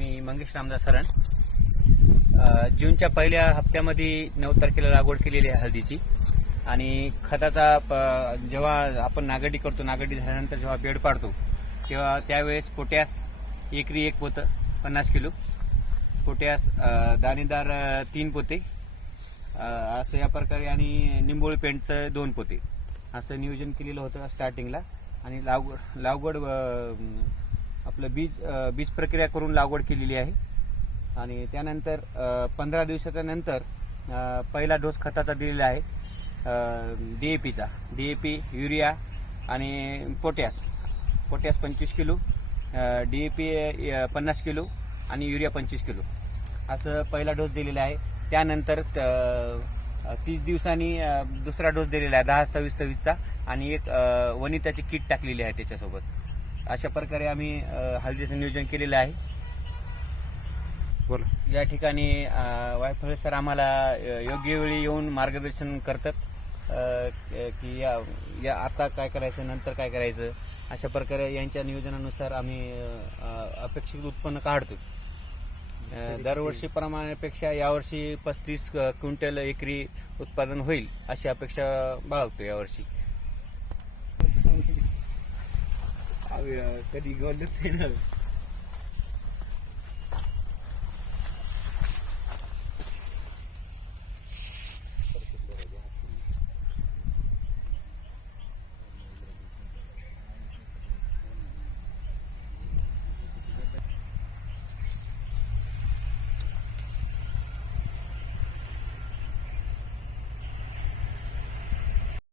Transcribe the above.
मी मंगेश रामदास हरण. जूनच्या पहिल्या हप्त्यामध्ये 9 तारखेला लागवड केलेली आहे हळदीची. आणि खताचा जेव्हा आपण नागडी करतो, नागडी झाल्यानंतर जेव्हा बेड पाडतो तेव्हा त्यावेळेस पोटॅश एकरी 1 पोतं 50 किलो, पोटॅश दाणेदार 3 पोते असं या प्रकारे, आणि निंबोळी पेंटचं 2 पोते असं नियोजन केलेलं होतं स्टार्टिंगला. आणि लागवड आपलं बीज प्रक्रिया करून लागवड केलेली आहे. आणि त्यानंतर 15 दिवसाच्या नंतर पहिला डोस खताचा दिलेला आहे, DAPचा. DAP, युरिया आणि पोटॅश 25 किलो, DAP 50 किलो आणि युरिया 25 किलो असं पहिला डोस दिलेला आहे. त्यानंतर 30 दिवसांनी दुसरा डोस दिलेला आहे 10-26-26चा, आणि एक वनिताची किट टाकलेली आहे त्याच्यासोबत. अशा प्रकारे आम्ही हळदीचं नियोजन केलेलं आहे. बोला. या ठिकाणी वायफळे सर आम्हाला योग्य वेळी येऊन मार्गदर्शन करतात की या आता काय करायचं, नंतर काय करायचं. अशा प्रकारे यांच्या नियोजनानुसार आम्ही अपेक्षित उत्पन्न काढतो. दरवर्षीप्रमाणेपेक्षा यावर्षी 35 क्विंटल एकरी उत्पादन होईल अशी अपेक्षा बाळगतो यावर्षी. कधी बोलत नाही ना.